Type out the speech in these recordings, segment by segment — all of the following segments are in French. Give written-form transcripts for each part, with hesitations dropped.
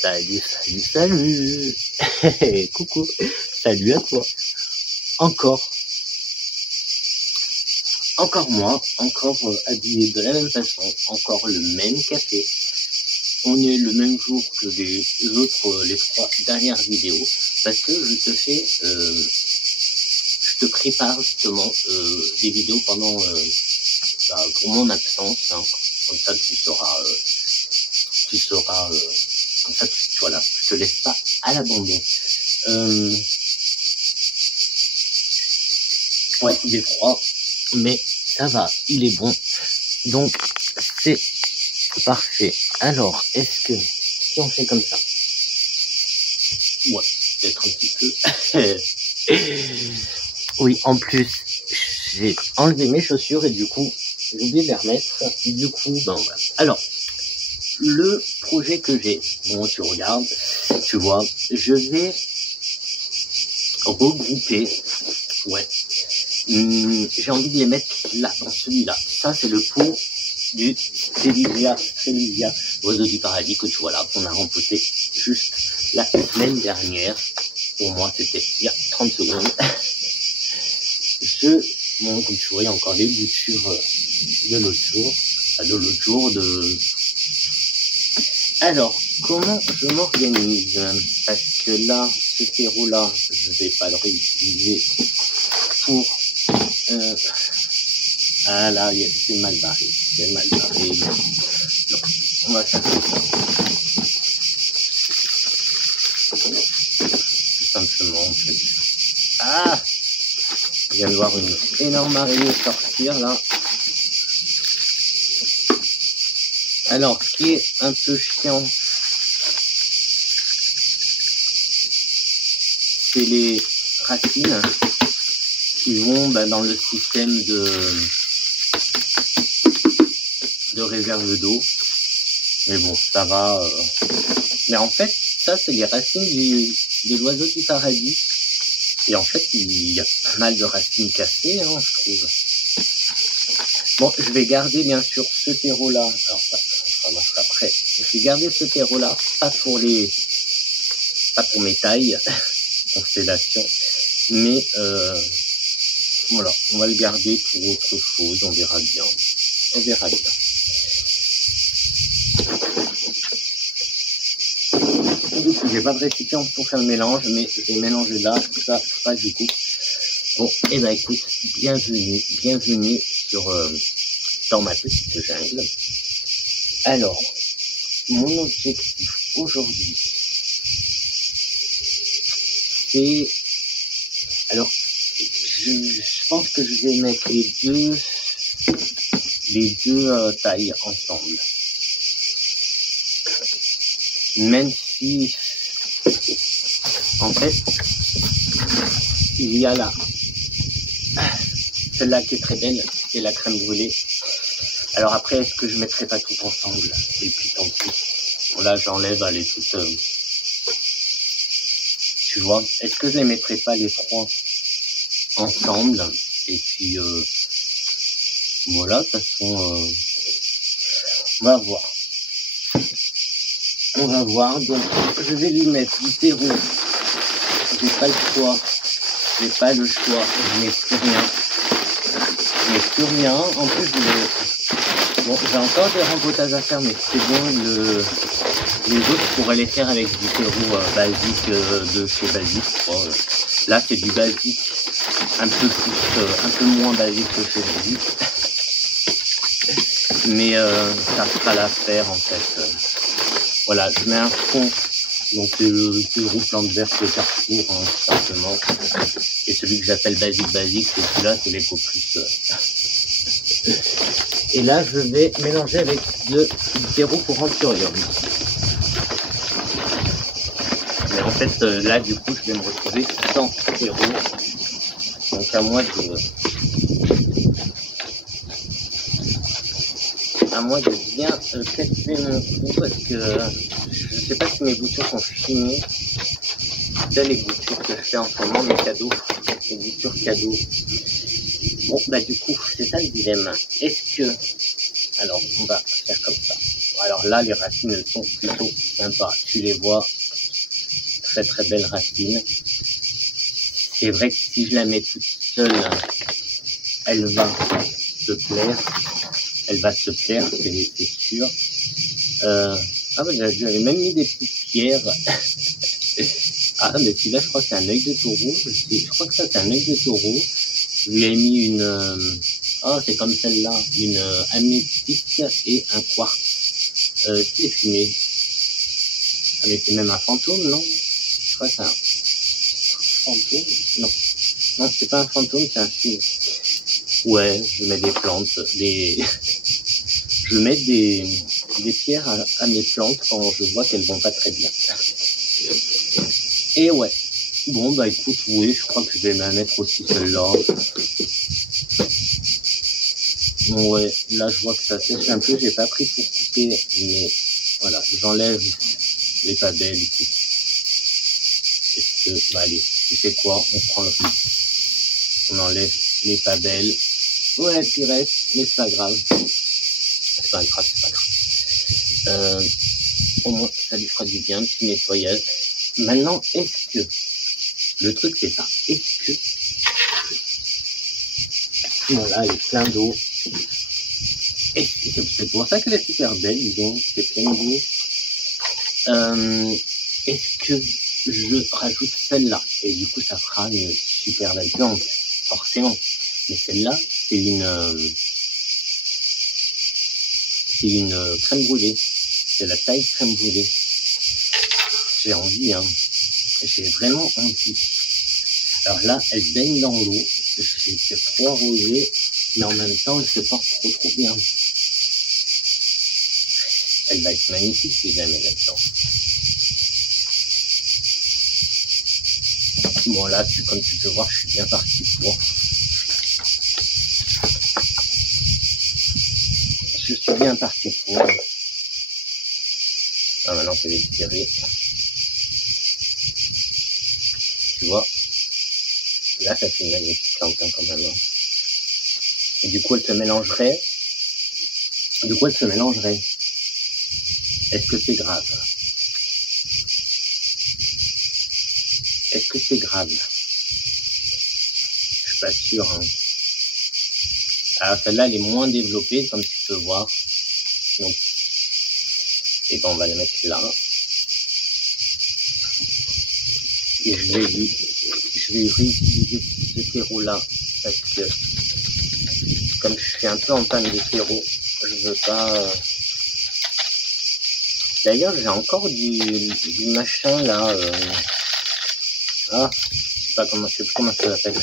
Salut, salut, salut. Coucou, salut à toi. Encore moi, encore habillé de la même façon, encore le même café. On est le même jour que les autres, les 3 dernières vidéos, parce que je te prépare justement des vidéos pendant pour mon absence, hein. Comme ça tu sauras comme ça voilà, je te laisse pas à l'abandon. Ouais, il est froid, mais ça va, il est bon, donc c'est parfait. Alors, est-ce que si on fait comme ça, ouais, peut-être un petit peu. Oui, en plus, j'ai enlevé mes chaussures et du coup, j'ai oublié de les remettre. Du coup, ben voilà. Alors, le projet que j'ai, bon, tu regardes, tu vois, je vais regrouper, ouais. J'ai envie de les mettre là, dans celui-là. Ça, c'est le pot du Trévisia, oiseau du paradis, que tu vois là, qu'on a rempoté juste la semaine dernière. Pour moi, c'était il y a 30 secondes. Bon, comme tu vois, il y a encore les boutures de l'autre jour, Alors, comment je m'organise? Parce que là, ce terreau-là, je vais pas le réutiliser pour... Ah là, c'est mal barré. Donc, on va faire comme ça. Tout simplement, en fait. Ah! Je viens de voir une énorme araignée sortir, là. Alors, ce qui est un peu chiant, c'est les racines qui vont dans le système de réserve d'eau. Mais bon, ça va. Mais en fait, ça, c'est les racines de l'oiseau du paradis. Et en fait, il y a pas mal de racines cassées, hein, je trouve. Bon, je vais garder bien sûr ce terreau-là. Alors, ça marchera après. Je vais garder ce terreau-là, pas pour mes tailles, constellations, mais voilà, on va le garder pour autre chose. On verra bien. Du coup, j'ai pas de récipient pour faire le mélange, mais je vais mélanger là, ça du coup. Bon, et ben écoute, bienvenue dans ma petite jungle. Alors, mon objectif aujourd'hui, c'est... Alors, je pense que je vais mettre les deux tailles ensemble. Même si, en fait, il y a là, celle-là qui est très belle, c'est la crème brûlée. Alors après, est-ce que je mettrai pas tout ensemble? Et puis tant pis. Bon, là, j'enlève, elle est toute... tu vois, est-ce que je les mettrai pas les 3 ensemble? Et puis, voilà, de toute façon, on va voir. Donc, je vais lui mettre du terreau. J'ai pas le choix. Je mets plus rien. En plus, bon, j'ai encore des rempotages à faire, mais c'est bon. Les autres, je pourrais les faire avec du terreau basique de chez Basique. Bon, là, c'est du basique, un peu moins basique que chez Basique. Mais ça fera l'affaire en fait. Voilà, je mets un fond. Donc c'est le terreau plante verte de Carrefour, hein, tout simplement. Et celui que j'appelle basique, c'est celui-là, c'est l'éco plus. Et là, je vais mélanger avec du terreau pour Anthurium. Mais en fait, là, du coup, je vais me retrouver sans terreau. Donc à moi de bien casser mon cou parce que je sais pas si mes boutures sont finies. C'est les boutures que je fais en ce moment, mes cadeaux, les boutures cadeaux. Bon, du coup, c'est ça le dilemme. Est-ce que... Alors, on va faire comme ça. Alors là, les racines, elles sont plutôt sympas. Tu les vois, très très belles racines. C'est vrai que si je la mets toute seule, elle va se plaire. Elle va se plaire, c'est sûr. Ah bah j'avais même mis des petites pierres. Ah mais celui-là je crois que c'est un œil de taureau. Je crois que ça c'est un œil de taureau. Je lui ai mis une... c'est comme celle-là. Une améthyste et un quartz. Qui est fumé. Ah mais c'est même un fantôme, non? Je crois que c'est un fantôme. Non. Non, c'est pas un fantôme, c'est un film. Ouais, je mets des plantes, je mets des pierres à mes plantes quand je vois qu'elles vont pas très bien. Et ouais. Bon, bah écoute, oui, je crois que je vais la mettre aussi celle-là. Bon, ouais, là je vois que ça sèche un peu, j'ai pas pris pour couper, mais voilà, j'enlève les pas belles, écoute. Est-ce que, bah allez, tu sais quoi, on prend le risque. On enlève les pas belles. Ouais, qui reste, mais c'est pas grave. C'est pas grave, c'est pas grave. Au moins, ça lui fera du bien, petit nettoyage. Maintenant, est-ce que, le truc c'est ça, est-ce que, bon là, elle est plein d'eau. C'est pour ça qu'elle est super belle, disons, c'est plein d'eau. Est-ce que je rajoute celle-là? Et du coup, ça fera une super belle plante, forcément. Mais celle-là, c'est une crème brûlée. C'est la taille crème brûlée. J'ai envie, hein. J'ai vraiment envie. Alors là, elle baigne dans l'eau. J'ai trop arrosé, mais en même temps, elle se porte trop bien. Elle va être magnifique si je la mets là-dedans. Bon là, comme tu peux voir, je suis bien parti pour. Je suis bien parti pour. Ah, maintenant qu'elle est tirée. Tu vois, là ça fait une magnifique plante quand même. Et du coup elle se mélangerait. Est-ce que c'est grave? Est-ce que c'est grave? Je suis pas sûr. Hein. Alors celle-là elle est moins développée comme tu peux voir. Donc, et ben on va la mettre là. Et je vais réutiliser ce terreau-là parce que comme je suis un peu en panne de terreau, je veux pas. D'ailleurs, j'ai encore du machin là. Je sais plus comment ça s'appelle.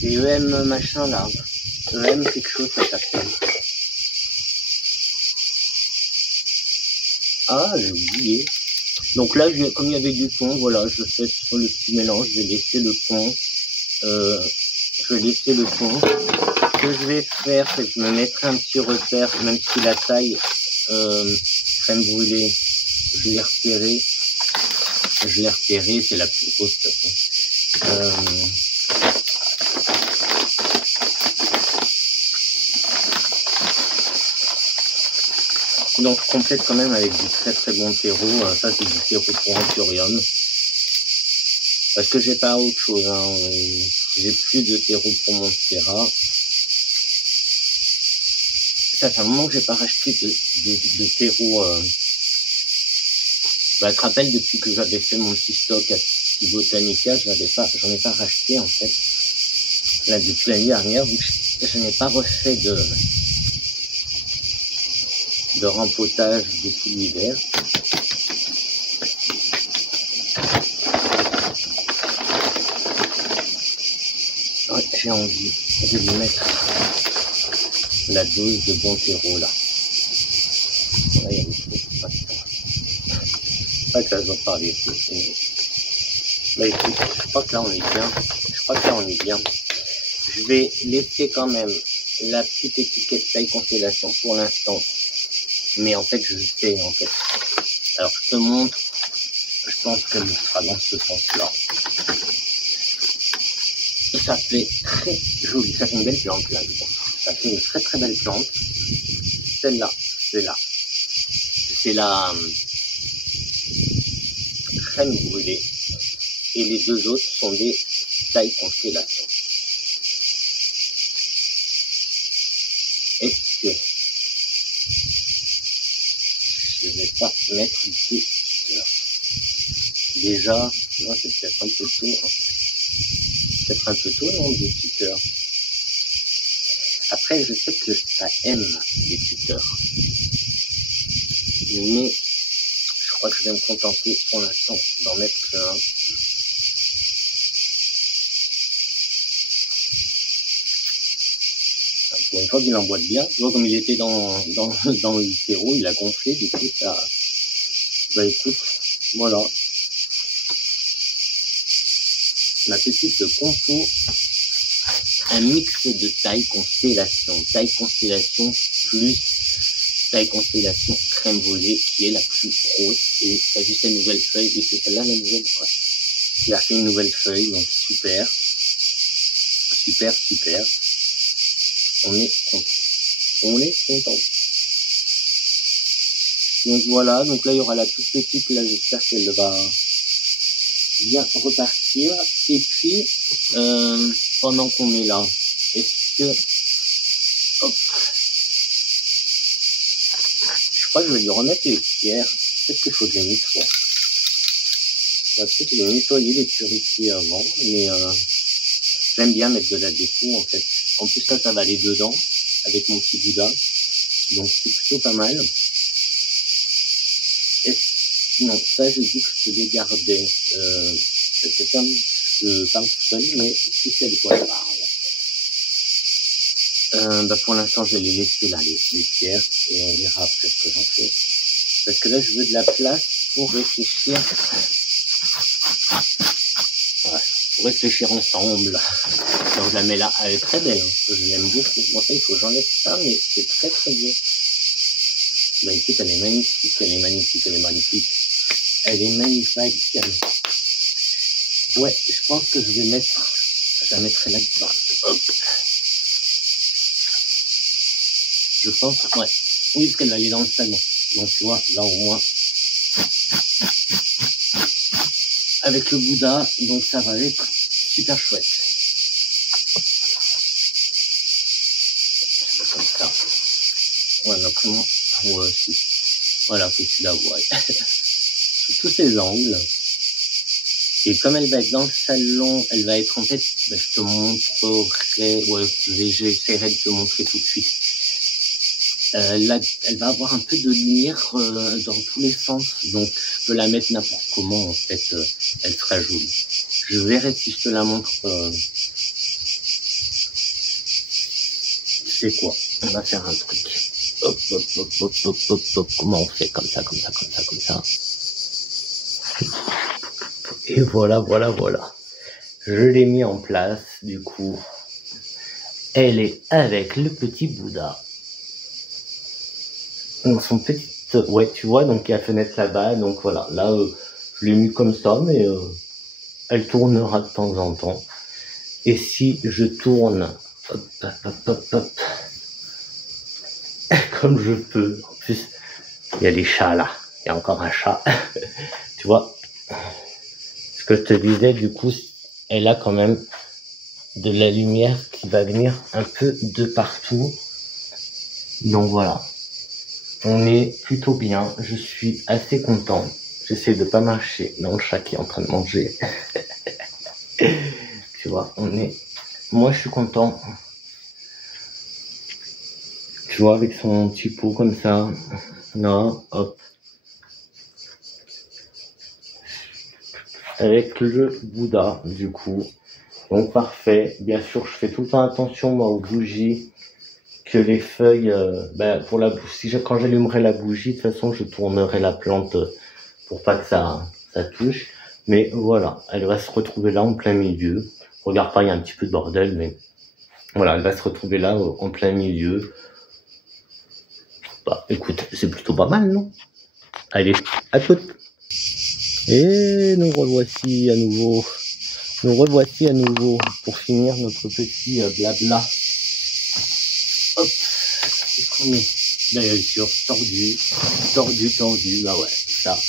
C'est EM machin là. EM quelque chose ça s'appelle. Ah, j'ai oublié. Donc là, comme il y avait du thon, voilà, je fais sur le petit mélange, je vais laisser le thon. Ce que je vais faire, c'est que je me mettrai un petit repère, même si la taille crème brûlée, je l'ai repéré, c'est la plus grosse de toute façon. Donc je complète quand même avec du très bon terreau. Ça c'est du terreau pour anthurium. Parce que j'ai pas autre chose. Hein. J'ai plus de terreau pour Monstera. Ça fait un moment que j'ai pas racheté de terreau. Tu te rappelles, depuis que j'avais fait mon petit stock à Botanica, j'en ai pas racheté en fait. Là depuis l'année dernière, je n'ai pas refait de rempotage de tout l'hiver. Ouais, j'ai envie de lui mettre la dose de bon terreau là. Là, il y a des choses pas que ça doit parler. Là, écoute, je crois que là on est bien. Je vais laisser quand même la petite étiquette taille constellation pour l'instant. Mais en fait, je sais, en fait. Alors, je te montre. Je pense qu'elle sera dans ce sens-là. ça fait très joli. Ça fait une belle plante là. Ça fait une très très belle plante. Celle-là, c'est la crème brûlée. Et les deux autres sont des tailles constellation. Est-ce que je vais pas mettre deux tuteurs? Déjà, non, c'est peut-être un peu tôt. Hein. Peut-être un peu tôt, non, deux tuteurs. Après, je sais que ça aime les tuteurs. Mais je crois que je vais me contenter pour l'instant d'en mettre qu'un. Pour une fois qu'il emboîte bien, tu vois comme il était dans le terreau, il a gonflé, du coup ça... Bah écoute, voilà. Ma petite compo, un mix de taille constellation plus taille constellation crème volée qui est la plus grosse. Et t'as vu cette nouvelle feuille, et c'est celle-là la nouvelle, ouais. Qui a fait une nouvelle feuille, donc super. On est content. Donc voilà, donc là il y aura la toute petite, là j'espère qu'elle va bien repartir. Et puis, pendant qu'on est là, est-ce que... Hop. Je crois que je vais lui remettre les pierres. Peut-être qu'il faut que je les nettoie. On va peut-être les nettoyer, les purifier avant, mais j'aime bien mettre de la déco en fait. En plus ça va aller dedans avec mon petit Bouddha, donc c'est plutôt pas mal. Non, ça j'ai dit que je te les gardais. Cette terme, je parle tout seul, mais tu sais de quoi je parle. Bah pour l'instant je vais les laisser là, les pierres, et on verra après ce que j'en fais. Parce que là je veux de la place pour réfléchir. Ouais, pour réfléchir ensemble. Donc je la mets là, elle est très belle, hein. Je l'aime beaucoup. Bon ça il faut que j'enlève ça, mais c'est très très beau. Bah écoute, elle est magnifique. Ouais, je pense que je la mettrai là-dedans. Hop. Je pense, ouais. Oui, parce qu'elle va aller dans le salon. Donc tu vois, là au moins, avec le Bouddha, donc ça va être super chouette. Comme ça. Ouais, donc comment... Ouais, si. Voilà, que tu la vois. Sous tous ces angles. Et comme elle va être dans le salon, elle va être en fait, bah, je te montrerai, ouais, j'essaierai de te montrer tout de suite. Là, elle va avoir un peu de lumière dans tous les sens, donc je peux la mettre n'importe comment en fait, elle sera jolie. Je verrai si je te la montre. C'est quoi? On va faire un truc. Hop, comment on fait? Comme ça. Et voilà. Je l'ai mis en place, du coup. Elle est avec le petit Bouddha. Donc son petit... Ouais, tu vois, donc il y a la fenêtre là-bas, donc voilà. Là, je l'ai mis comme ça, mais elle tournera de temps en temps. Et si je tourne... Hop. Comme je peux. En plus, il y a des chats là. Il y a encore un chat. Tu vois, ce que je te disais, du coup, elle a quand même de la lumière qui va venir un peu de partout. Donc voilà. On est plutôt bien. Je suis assez content. J'essaie de pas marcher dans le chat qui est en train de manger. Tu vois, moi, je suis content. Tu vois, avec son petit pot comme ça. Là, hop. Avec le Bouddha, du coup. Donc, parfait. Bien sûr, je fais tout le temps attention, moi, aux bougies. Que les feuilles, pour la bougie, quand j'allumerai la bougie, de toute façon, je tournerai la plante pour pas que ça touche. Mais voilà, elle va se retrouver là en plein milieu. Regarde pas, il y a un petit peu de bordel, mais voilà, elle va se retrouver là en plein milieu. Bah, écoute, c'est plutôt pas mal, non? Allez, à toutes. Et nous revoici à nouveau Nous revoici à nouveau pour finir notre petit blabla. Hop, qu'est-ce qu'on est? Bien sûr, tordu, bah ouais, ça,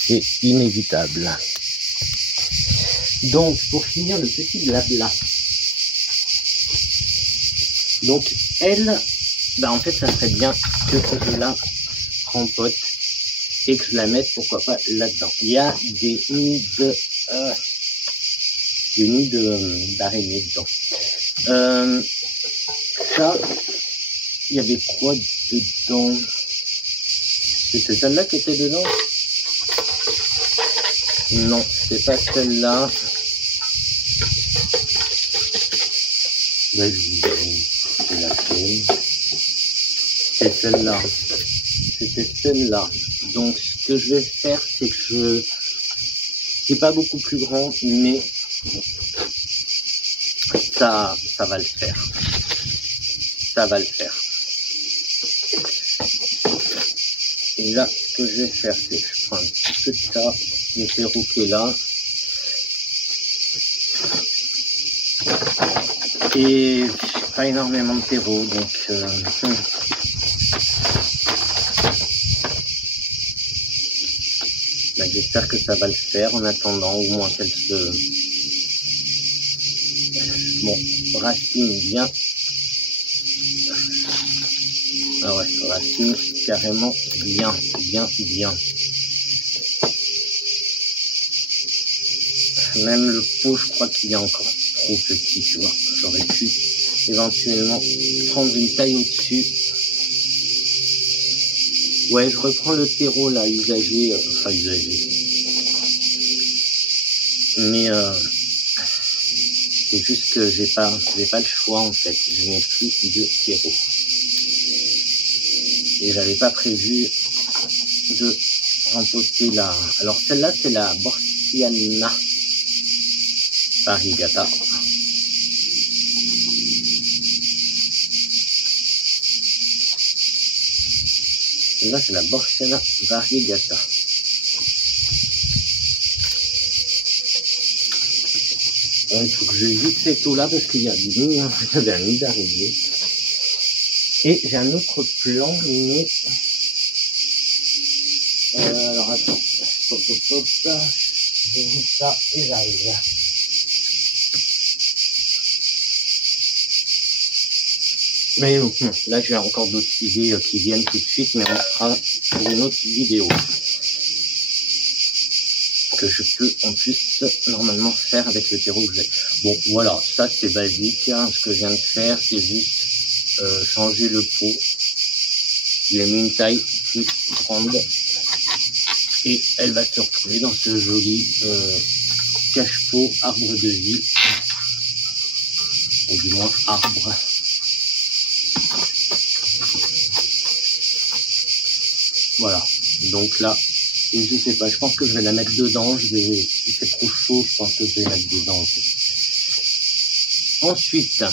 c'est inévitable. Donc, pour finir le petit blabla. Donc, elle, bah en fait, ça serait bien que je la rempote et que je la mette, pourquoi pas, là-dedans. Il y a des nids d'araignées dedans. Ça, il y avait quoi dedans? C'était celle-là qui était dedans? Non, c'est pas celle-là. Là, je vous dis, c'est laquelle? C'est celle-là. C'était celle-là. Donc, ce que je vais faire, c'est que c'est pas beaucoup plus grand, mais ça va le faire. Ça va le faire. Et là, ce que je vais faire, c'est que je prends un petit peu de ça, le terreau qui est là. Et pas énormément de terreau, donc bah, j'espère que ça va le faire en attendant, au moins qu'elle se racine bien. Ah ouais, racine carrément bien. Même le pot, je crois qu'il est encore trop petit, tu vois. J'aurais pu éventuellement prendre une taille au-dessus. Ouais, je reprends le terreau là, usagé, mais c'est juste que j'ai pas le choix en fait. Je n'ai plus de terreau. Et j'avais pas prévu de rempoter la... Alors celle-là, c'est la Borsiana variegata. Celle-là, c'est la Borsiana variegata. Il faut que je vite cette eau là parce qu'il y a du nid, hein. Il y avait un nid d'araignée. Et j'ai un autre plan, mais... alors attends, hop, j'ai mis ça et j'arrive. Mais là j'ai encore d'autres idées qui viennent tout de suite, mais on fera pour une autre vidéo. Que je peux en plus normalement faire avec le terreau que j'ai. Bon voilà, ça c'est basique, hein. Ce que je viens de faire, c'est juste changer le pot. Je lui ai mis une taille plus grande et elle va se retrouver dans ce joli cache-pot arbre de vie, ou du moins arbre. Voilà, donc là, et je sais pas, je pense que je vais la mettre dedans, si c'est trop chaud, je pense que je vais la mettre dedans en fait. Ensuite,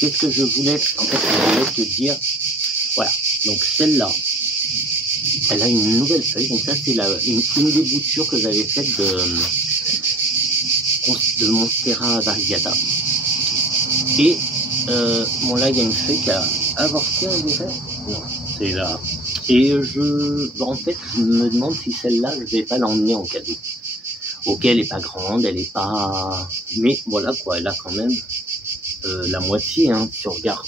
qu'est-ce que je voulais te dire, voilà, donc celle-là, elle a une nouvelle feuille, donc ça c'est une des boutures que j'avais faites de Monstera variegata. Et bon là il y a une feuille qui a avorté on dirait, non, c'est là. Et en fait je me demande si celle-là je vais pas l'emmener en cadeau. Ok, elle est pas grande, elle est pas, mais voilà quoi, elle a quand même la moitié, hein, si tu regarde,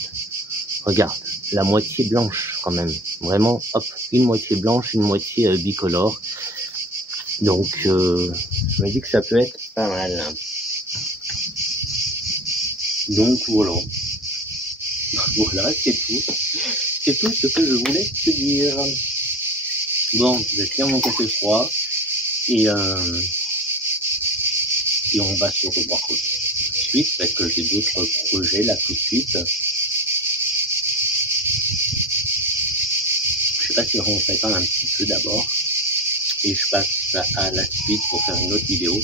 la moitié blanche quand même, vraiment, hop, une moitié blanche, une moitié bicolore, donc je me dis que ça peut être pas mal, donc voilà, c'est tout ce que je voulais te dire. Bon, je vais faire mon café froid, et on va se revoir tout de suite, parce que j'ai d'autres projets là tout de suite. Je sais pas si on fait un petit peu d'abord, et je passe à la suite pour faire une autre vidéo.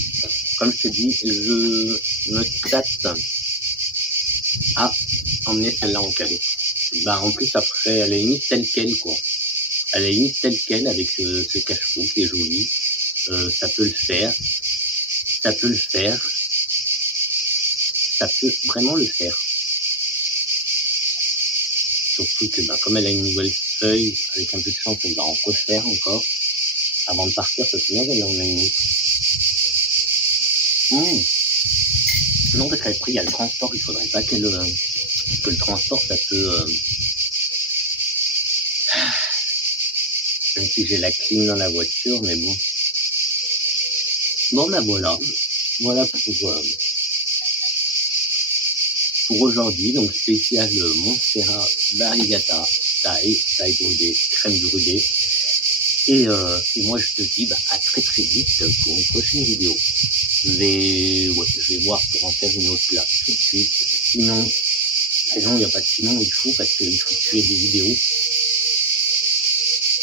Comme je te dis, je me tâte à emmener celle-là en cadeau. Bah en plus après, elle est limite telle quelle quoi. Elle est limite telle quelle avec ce cache-pot qui est joli. Ça peut le faire. ça peut vraiment le faire. Surtout que comme elle a une nouvelle feuille, avec un peu de chance, elle va en refaire encore. Avant de partir, ça se met, elle en a une autre. Non, parce qu'après, il y a le transport, il faudrait pas que le transport, ça peut... Même si j'ai la clim dans la voiture, mais bon. Bon, voilà. Voilà pour aujourd'hui. Donc, spécial Monstera Variegata, taille brûlée, crème brûlée. Et moi, je te dis à très très vite pour une prochaine vidéo. Je vais voir pour en faire une autre là, tout de suite. Sinon, il n'y a pas de sinon, il faut, parce qu'il faut que tu aies des vidéos.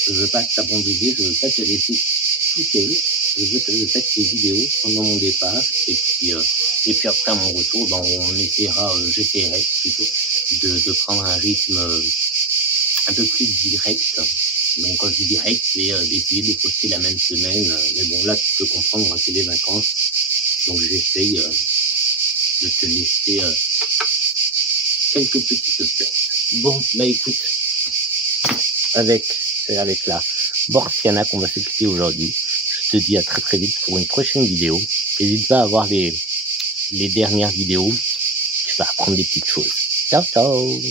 Je veux pas t'abandonner, je veux pas te laisser tout seul. Je veux faire tes vidéos pendant mon départ. Et puis après, à mon retour, j'essaierai plutôt de prendre un rythme un peu plus direct. Donc quand je dis direct, c'est d'essayer de poster la même semaine. Mais bon, là, tu peux comprendre, c'est des vacances. Donc j'essaye de te laisser quelques petites places. Bon, écoute, avec la Borsiana qu'on va s'écouter aujourd'hui, je te dis à très très vite pour une prochaine vidéo. N'hésite pas à voir les dernières vidéos. Tu vas apprendre des petites choses. Ciao, ciao!